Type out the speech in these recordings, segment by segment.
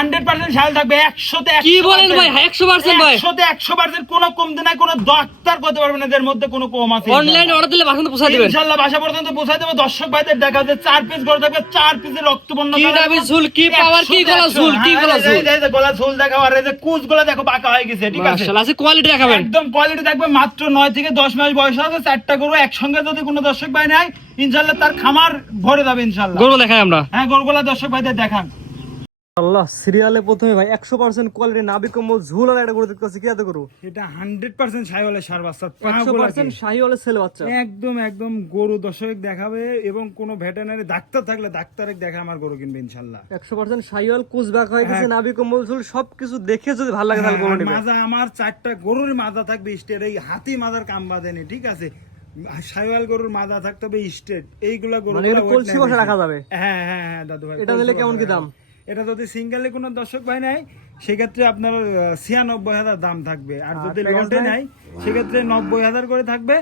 100% শাল থাকবে 100 তে 100 কি বলেন ভাই 100% ভাই 100 তে 100% কোনো কমতে নাই, কোনো ডাক্তার করতে পারবে না এর মধ্যে কোনো কম আছে। অনলাইন অর্ডার দিলে বাসা পৌঁছে দিবেন ইনশাআল্লাহ বাসা পর্যন্ত পৌঁছে দেব। দর্শক ভাইদের দেখা যায় 4 পিস করে থাকবে, 4 পিসের রক্তবর্ণ কি কালার, নাবি ঝুল, কি পাওয়ার, কি গলা ঝুল, কি গলা ঝুল, এই যে গলা ঝুল দেখাও, আর এই যে কুচগুলো দেখো বাঁকা হয়ে গেছে, ঠিক আছে মাশাআল্লাহ। আছে কোয়ালিটি দেখাবেন, একদম কোয়ালিটি থাকবে। মাত্র 9 থেকে 10 মাস বয়স হবে, 4টা গরু একসঙ্গে যদি কোনো দর্শক ভাই নেয় ইনশাআল্লাহ তার খামার ভরে যাবে ইনশাআল্লাহ। গরু দেখাই আমরা। হ্যাঁ গরুগুলা দর্শক ভাইদের দেখান। আল্লাহ সিরিয়ালে প্রথমে ভাই 100% কোয়ালিটি নাবি কম্বল ঝুল আর একটা গরু দেখতে পাচ্ছি, কি এত গরু? এটা 100% শাহিওয়ালের ষাঁড় বাচ্চা, 100% শাহিওয়ালের ছেলে বাচ্চা, একদম একদম গরু দর্শক দেখাবে, এবং কোনো ভেটেরিনারি ডাক্তার থাকলে ডাক্তারের দেখা আমার গরু কিনবে ইনশাআল্লাহ। 100% শাহিওয়াল কুচবাক হয়ে গেছে, নাবি কম্বল ঝুল সবকিছু দেখে যদি ভালো লাগে তাহলে গরু নেবে। মাজা আমার 4টা গরুর মাজা থাকবে স্টেট, এই হাতি মাজার কাম বাঁধেনি, ঠিক আছে। শাহিওয়াল গরুর মাজা থাকতে হবে স্টেট, এইগুলা গরু মানে এটা কলসি বসে রাখা যাবে। হ্যাঁ হ্যাঁ হ্যাঁ দাদু ভাই, এটা নিলে কেমন কি দাম? এটা যদি সিঙ্গেলে কোনো দর্শক ভাই নাই সেক্ষেত্রে আপনার 96,000 দাম থাকবে, আর যদি লটে নাই সেক্ষেত্রে 90,000 করে থাকবে,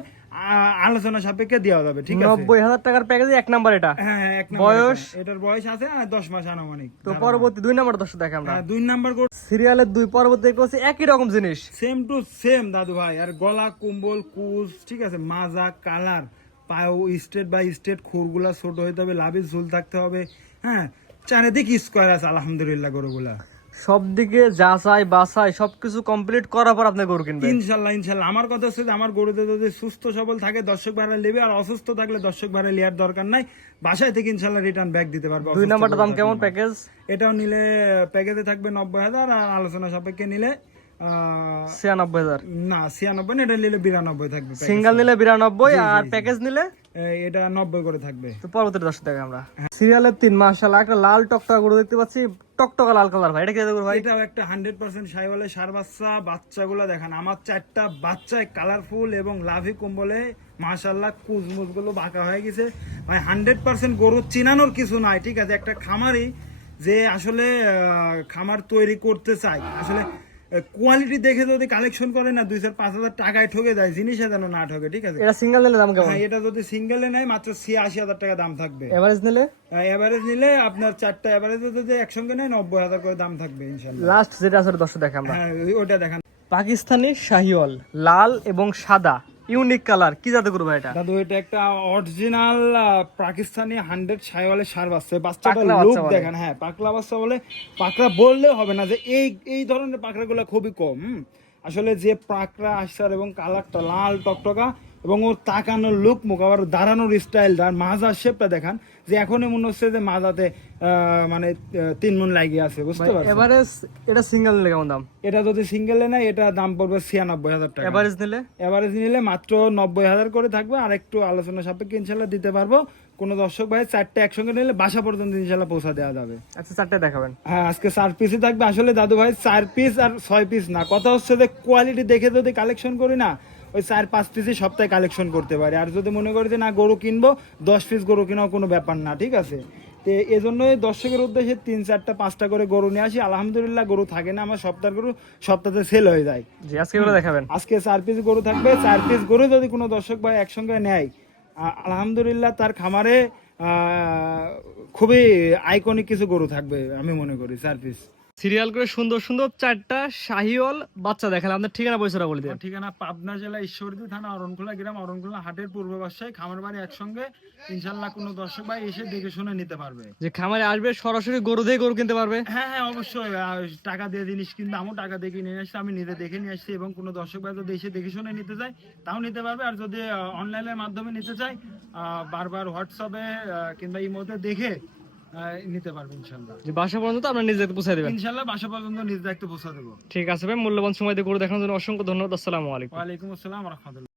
আলোচনা সাপেক্ষে দেওয়া যাবে, ঠিক আছে। 90,000 টাকার প্যাকেজে এক নাম্বার এটা। হ্যাঁ এক নম্বর বয়স? এটার বয়স আছে 10 মাস আনুমানিক। তো পরবর্তী 2 নাম্বার দর্শক দেখে আমরা 2 নাম্বার গরু সিরিয়ালের 2 পরবর্তী দেখতে পাচ্ছি একই রকম জিনিস, সেম টু সেম দাদু ভাই, আর গলা কুম্বল কুচ, ঠিক আছে, মাজা কালার, পাও স্টেট বাই স্টেট, খুরগুলা ছোট হইতে হবে, লাভি ঝুল থাকতে হবে, হ্যাঁ চারিদিকে স্কোয়ার আছে আলহামদুলিল্লাহ গরুগুলা। সব দিকে যাচাই বাছাই সবকিছু কমপ্লিট করার পর আপনি গরু কিনবেন ইনশাল্লাহ ইনশাল্লাহ। আমার কথা হচ্ছে যে আমার গরুতে যদি সুস্থ সবল থাকে দর্শক ভাড়া নেবে, আর অসুস্থ থাকলে দর্শক ভাড়া নেওয়ার দরকার নাই, বাসায় থেকে ইনশাল্লাহ রিটার্ন ব্যাক দিতে পারবে। 2 নাম্বারটা দাম কেমন প্যাকেজ? এটাও নিলে প্যাকেজে থাকবে 90,000, আর আলোচনা সাপেক্ষে নিলে 96,000। না 96 না, এটা নিলে 92 থাকবে। সিঙ্গেল নিলে 92 আর প্যাকেজ নিলে এটা 90 করে থাকবে। তো পরবর্তী দর্শক দেখে আমরা সিরিয়ালের 3 মাশাআল্লাহ একটা লাল টকটকা গরু দেখতে পাচ্ছি, টকটকা লাল কালার ভাই, এটা কি গরু ভাই? এটাও একটা 100% শাহিওয়ালের ষাঁড় বাচ্চা। বাচ্চাগুলো দেখেন, আমার 4টা বাচ্চায় কালারফুল এবং লাভি কম্বলে মাশাআল্লাহ কুজমুজ গুলো বাঁকা হয়ে গেছে ভাই। 100% গরু চিনানোর কিছু নাই, ঠিক আছে। একটা খামারি যে আসলে খামার তৈরি করতে চায়, আসলে কোয়ালিটি দেখে যদি কালেকশন করে না 2-5 হাজার টাকায় ঠকে যায়, জিনিসে যেন না ঠকে, ঠিক আছে। এটা সিঙ্গেল নিলে দাম কেমন? হ্যাঁ এটা যদি সিঙ্গেলে নেয় মাত্র 86,000 টাকা দাম থাকবে। এভারেজ নিলে? এভারেজ নিলে আপনার 4টা এভারেজে যদি একসঙ্গে নেয় 90,000 করে দাম থাকবে ইনশাআল্লাহ। লাস্ট যেটা আছে দর্শক দেখে আমরা হ্যাঁ ওটা দেখান। পাকিস্তানি শাহিওয়াল লাল এবং সাদা ইউনিক কালার, কি জাতের গরু ভাই এটা? দাদু এটা একটা অরিজিনাল পাকিস্তানি 100 শাহিওয়ালের ষাঁড় বাচ্চা। বাচ্চাটা পাকলা লুক বাচ্চা বলে। দেখেন, হ্যাঁ পাকলা বাচ্চা বলে। পাকড়া বললেও হবে না, যে এই ধরনের পাকড়াগুলো খুবই কম। আসলে যে পাকড়া আসার এবং কালারটা লাল টকটকা, এবং ওর তাকানোর লুক মুখ, আবার দাঁড়ানোর স্টাইল, আর মাজার শেপটা দেখান, যে এখনই মনে হচ্ছে যে মাজাতে মানে 3 মণ লাগিয়ে আছে, বুঝতে পারছেন। এভারেজ এটা সিঙ্গেল নিলে কেমন দাম? এটা যদি সিঙ্গেলে নেয় এটা দাম পড়বে 96,000 টাকা। এভারেজ নিলে? এভারেজ নিলে মাত্র 90,000 করে থাকবে, আর একটু আলোচনা সাপেক্ষে ইনশাল্লাহ দিতে পারবো। কোন দর্শক ভাই 4টা একসঙ্গে নিলে বাসা পর্যন্ত ইনশাল্লাহ পৌঁছা দেওয়া যাবে। আচ্ছা 4টা দেখাবেন। হ্যাঁ আজকে 4 পিসই থাকবে। আসলে দাদু ভাই 4 পিস আর 6 পিস না, কথা হচ্ছে যে কোয়ালিটি দেখে যদি কালেকশন করি না, ওই 4-5 পিসই সপ্তাহে কালেকশন করতে পারি। আর যদি মনে করি যে না গরু কিনবো, 10 পিস গরু কেনাও কোনো ব্যাপার না, ঠিক আছে। তো এই জন্যই দর্শকের উদ্দেশ্যে 3-4-5টা করে গরু নিয়ে আসি। আলহামদুলিল্লাহ গরু থাকে না আমার সপ্তাহের গরু, সপ্তাহে সেল হয়ে যায়। জি আজকে এগুলো দেখাবেন। আজকে 4 পিস গরু থাকবে। 4 পিস গরু যদি কোনো দর্শক ভাই একসঙ্গে নেয়, আলহামদুলিল্লাহ তার খামারে খুবই আইকনিক কিছু গরু থাকবে আমি মনে করি। 4 পিস সিরিয়াল করে সুন্দর সুন্দর 4টা শাহিওয়াল বাচ্চা দেখালাম। আপনার ঠিকানা পয়সাটা বলে দিন। ঠিকানা পাবনা জেলা ঈশ্বরদী থানা অরণখোলা গ্রাম, অরণখোলা হাটের পূর্ব পাশে, খামার বাড়ি একসঙ্গে। ইনশাল্লাহ কোনো দর্শক ভাই এসে দেখে শুনে নিতে পারবে। যে খামারে আসবে সরাসরি গরু দিয়ে গরু কিনতে পারবে। হ্যাঁ হ্যাঁ অবশ্যই, টাকা দিয়ে জিনিস কিনতে আমও টাকা দিয়ে কিনে নিয়ে আসছি, আমি নিজে দেখে নিয়ে আসছি। এবং কোনো দর্শক ভাই যদি এসে দেখে শুনে নিতে চায় তাও নিতে পারবে। আর যদি অনলাইনের মাধ্যমে নিতে চায় বারবার হোয়াটসঅ্যাপে কিংবা ইমোতে দেখে নিতে পারবে ইনশাল্লাহ। যে বাসা পর্যন্ত আপনার নিজে পৌঁছে দেবেন ইনশাল্লাহ বাসা পর্যন্ত নিজ দায়িত্বে পৌঁছে দেবো। ঠিক আছে ভাই, মূল্যবান সময় দিয়ে গরু দেখানোর জন্য অসংখ্য ধন্যবাদ। আসসালামু আলাইকুম। ওয়ালাইকুম আসসালাম ওয়া রাহমাতুল্লাহ।